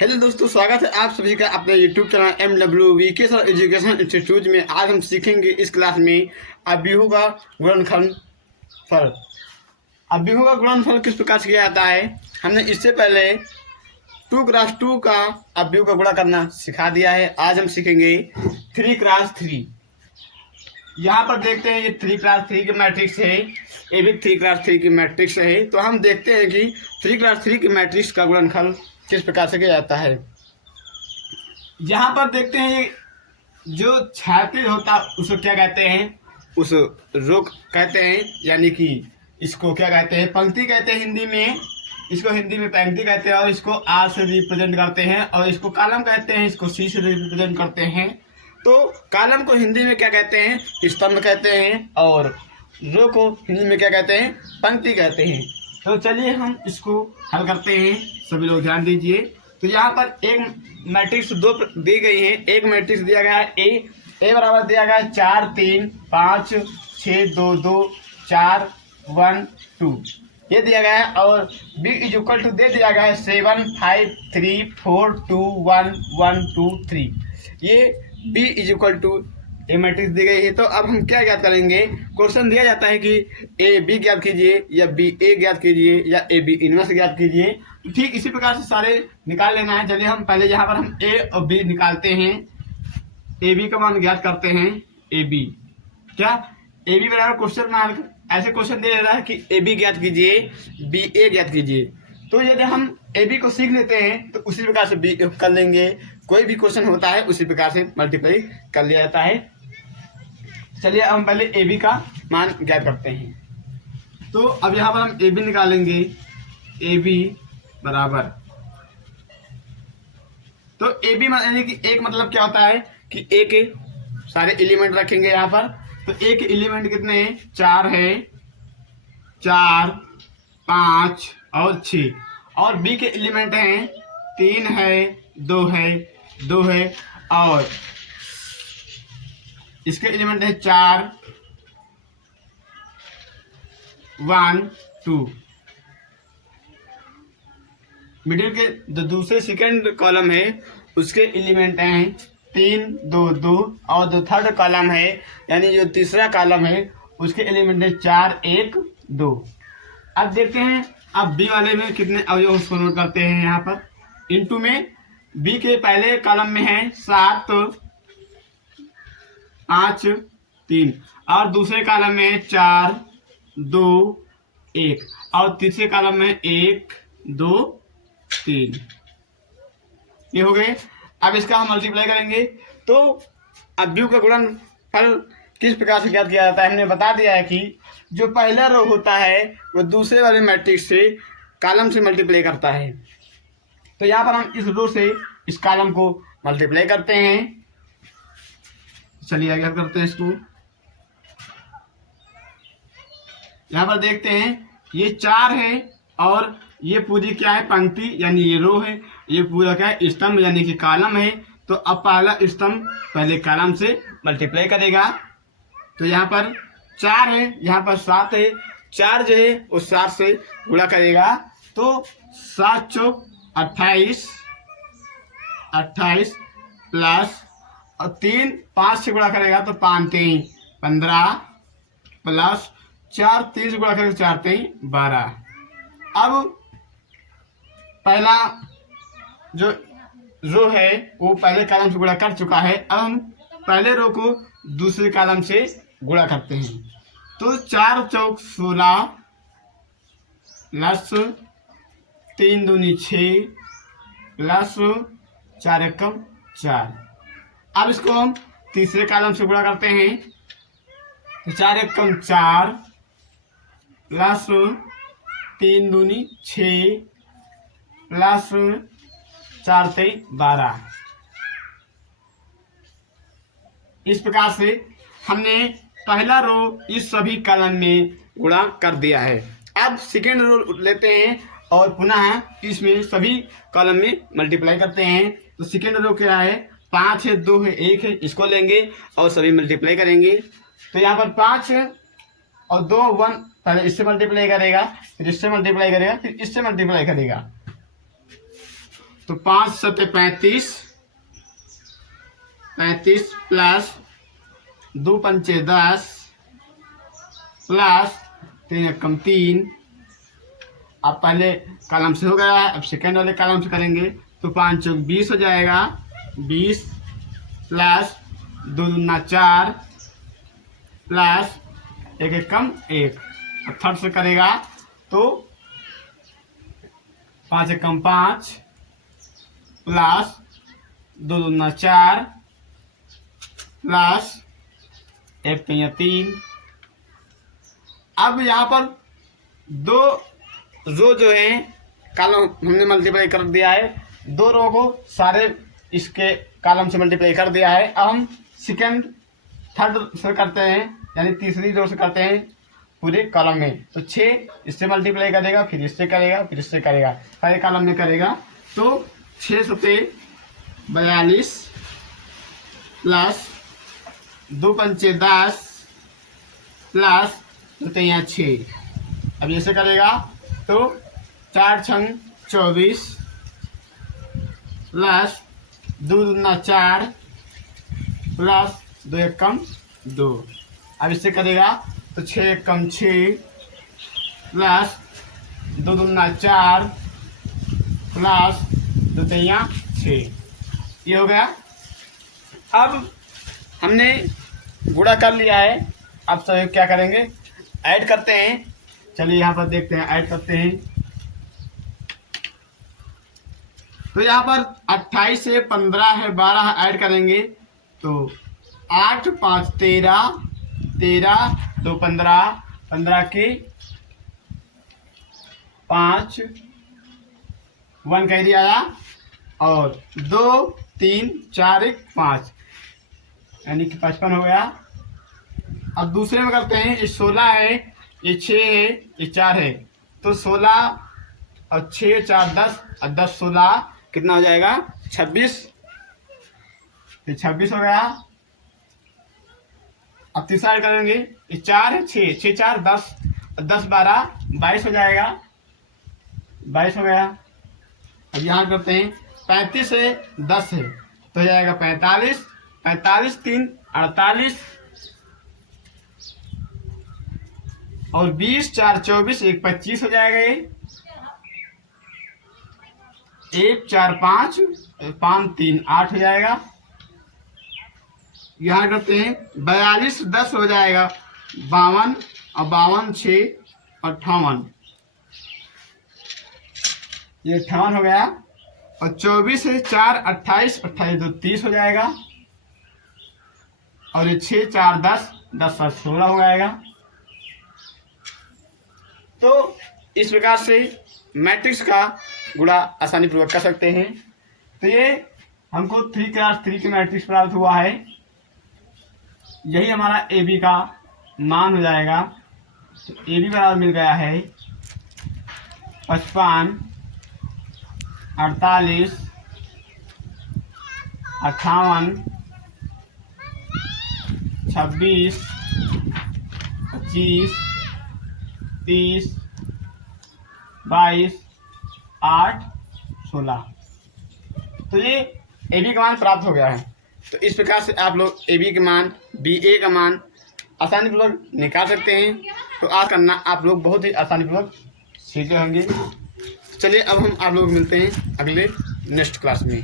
Hello दोस्तों, स्वागत है आप सभी का अपने YouTube channel MWVK sir education institute में। आज हम सीखेंगे इस क्लास में अवयवों का गुणनफल। अवयवों का गुणनफल किस प्रकार से किया जाता है। हमने इससे पहले 2x2 का अवयव का गुणा करना सिखा दिया है। आज हम सीखेंगे 3x3। यहाँ पर देखते हैं ये 3x3 की मैट्रिक्स है, ये भी 3x3 की मैट्रिक्स है। तो हम देखते हैं कि 3x3 की मैट्रिक्स का गुणनफल किस प्रकार से किया जाता है। यहाँ पर देखते हैं ये जो क्षैतिज होता है उसको क्या कहते हैं, उस रो कहते हैं, यानी कि इसको क्या कहते हैं, पंक्ति कहते हैं हिंदी में। इसको हिंदी में पंक्ति कहते हैं और इसको आर से रिप्रेजेंट करते हैं, और इसको कॉलम कहते हैं, इसको सी से रिप्रेजेंट करते हैं। तो कॉलम को हिंदी में क्या कहते हैं, स्तंभ कहते हैं, और रो को हिंदी में क्या कहते हैं, पंक्ति कहते हैं। तो चलिए हम इसको हल करते हैं, सभी लोग ध्यान दीजिए। तो यहाँ पर एक मैट्रिक्स दो दी गई है। एक मैट्रिक्स दिया गया है ए बराबर दिया गया है 4 3 5 6 2 2 4 1 2 ये दिया गया है, और बी इज इक्वल टू दे दिया गया है 7 5 3 4 2 1 1 2 3। ये B is equal to A matrix दी गई है। तो अब हम क्या ज्ञात करेंगे। क्वेश्चन दिया जाता है कि ए बी ज्ञात कीजिए, या बी ए ज्ञात कीजिए, या ए बी इनवर्स ज्ञात कीजिए। तो ठीक इसी प्रकार से सारे निकाल लेना है। चलिए हम पहले यहाँ पर हम ए और बी निकालते हैं। ए बी का मान ज्ञात करते हैं। ए बी क्या, ए बी बराबर क्वेश्चन मार्क, ऐसे क्वेश्चन दे रहा है कि ए बी ज्ञात कीजिए, बी ए ज्ञात कीजिए। तो यदि हम ए बी को सीख लेते हैं तो उसी प्रकार से बी कर लेंगे। कोई भी क्वेश्चन होता है उसी प्रकार से मल्टीप्लाई कर लिया जाता है। चलिए हम पहले ए बी का मान ज्ञात करते हैं। तो अब यहाँ पर हम ए बी निकालेंगे। ए बी बराबर, तो ए बी यानी कि एक मतलब क्या होता है कि ए के सारे एलिमेंट रखेंगे यहाँ पर। तो ए के एलिमेंट कितने हैं, 4 है, 4 5 और 6। और बी के एलिमेंट हैं 3 है, 2 है, 2 है, और इसके एलिमेंट है 4 1 2। मिडिल के जो दूसरे सेकंड कॉलम है उसके एलिमेंट हैं 3 2 2, और जो थर्ड कॉलम है यानी जो तीसरा कॉलम है उसके एलिमेंट है 4 1 2। अब देखते हैं अब बी वाले में कितने अवयव उसको नोट करते हैं। यहाँ पर इनटू में बी के पहले कॉलम में है 7 5 3, और दूसरे कॉलम में है 4 2 1, और तीसरे कॉलम में 1 2 3। ये हो गए। अब इसका हम मल्टीप्लाई करेंगे। तो अवयव का गुणनफल किस प्रकार से ज्ञात किया जाता है, हमने बता दिया है कि जो पहला रो होता है वो दूसरे वाले मैट्रिक्स से कॉलम से मल्टीप्लाई करता है। तो यहाँ पर हम इस रो से इस कॉलम को मल्टीप्लाई करते हैं। चलिए आगे करते हैं इसको। यहाँ पर देखते हैं ये 4 है, और ये पूरी क्या है, पंक्ति यानी ये रो है, ये पूरा क्या है, स्तंभ यानी कि कॉलम है। तो अब पहला स्तंभ पहले कॉलम से मल्टीप्लाई करेगा। तो यहाँ पर 4 है, यहाँ पर 7 है, 4 जो है वो 7 से गुणा करेगा। तो 7 चौक 28 28 प्लस, और 3 5 से गुणा करेगा तो 5 3 15 प्लस 4 3 से गुणा करेगा 4 3 12। अब पहला जो रो है वो पहले कॉलम से गुणा कर चुका है। अब हम पहले रो को दूसरे कॉलम से गुणा करते हैं। तो 4 चौक 16 प्लस 3 दूनी 6 प्लस 4 एकम 4। अब इसको हम तीसरे कॉलम से गुणा करते हैं। तो 4 एकम 4 प्लस 3 दूनी 6 प्लस 4 3 12। इस प्रकार से हमने पहला रो इस सभी कॉलम में गुणा कर दिया है। अब सेकेंड रो लेते हैं और पुनः इसमें सभी कॉलम में मल्टीप्लाई करते हैं। तो सेकेंड रो क्या है, 5 है, 2 है, 1 है, इसको लेंगे और सभी मल्टीप्लाई करेंगे। तो यहाँ पर 5 और 2 1, पहले इससे मल्टीप्लाई करेगा, फिर इससे मल्टीप्लाई करेगा, फिर इससे मल्टीप्लाई करेगा। तो 5 सत्ते 35, 35 प्लस 2 पंचे 10 प्लस 3 एकम 3। अब पहले कॉलम से हो गया है, अब सेकेंड वाले कॉलम से करेंगे तो 5 चौक 20 हो जाएगा, 20 प्लस 2 दूना 4 प्लस 1 एकम 1। अब थर्ड से करेगा तो 5 एकम 5 प्लस 2 दूना 4 प्लस 1 तिया 3। अब यहाँ पर दो रो जो है कॉलम हमने मल्टीप्लाई कर दिया है, दो रो को सारे इसके कॉलम से मल्टीप्लाई कर दिया है। अब हम सेकेंड थर्ड से करते हैं, यानी तीसरी रो से करते हैं पूरे कॉलम में। तो 6 इससे मल्टीप्लाई करेगा, फिर इससे करेगा, फिर इससे करेगा, सारे कॉलम में करेगा। तो 6 सत्ते 42 प्लस 2 पंचे 10 प्लस 2 तिया 6। अब ऐसे करेगा तो 4 छंग 24 प्लस 2 दूना 4 प्लस 2 एकम 2। अब इससे करेगा तो 6 एकम 6 प्लस 2 दूना 4 प्लस 2 तिया 6। ये हो गया। अब हमने गुणा कर लिया है, अब सब क्या करेंगे, ऐड करते हैं। चलिए यहाँ पर देखते हैं, ऐड करते हैं। तो यहाँ पर 28 से 15 है, 12 ऐड करेंगे तो 8 5 13, 13 2 15, 15 के 5 1 कह दिया और 2 3 4 1 5, यानी कि 55 हो गया। अब दूसरे में करते हैं, ये 16 है, ये 6 है, ये 4 है, तो 16 और 6 4 10 और 10 16 कितना हो जाएगा 26। ये 26 हो गया। अब तीसरा करेंगे, ये 4 है, 6 6 4 10 और 10 12 22 हो जाएगा, 22 हो गया। अब यहाँ करते हैं 35 है, 10 है, तो हो जाएगा 45, 45 3 48 और 20 4 24 1 25 हो जाएगा। ये 1 4 5 5 3 8 हो जाएगा। यहाँ करते हैं 42 10 हो जाएगा, 52 और 52 6 58, ये 58 हो गया। और 24 है, 4 28 28 2 30 हो जाएगा। और ये 6 4 10 10 7 16 हो जाएगा। तो इस प्रकार से मैट्रिक्स का गुणा आसानी पूर्वक कर सकते हैं। तो ये हमको 3 क्लास 3 के मैट्रिक्स प्राप्त हुआ है। यही हमारा ए बी का मान हो जाएगा। तो ए बी बराबर मिल गया है 55 48 58 26 25 30 22 8 16। तो ये ए बी का मान प्राप्त हो गया है। तो इस प्रकार से आप लोग ए बी के मान, बी ए का मान आसानी पूर्वक निकाल सकते हैं। तो आज करना आप लोग बहुत ही आसानी पूर्वक सीखे होंगे। चलिए अब हम आप लोग मिलते हैं अगले नेक्स्ट क्लास में।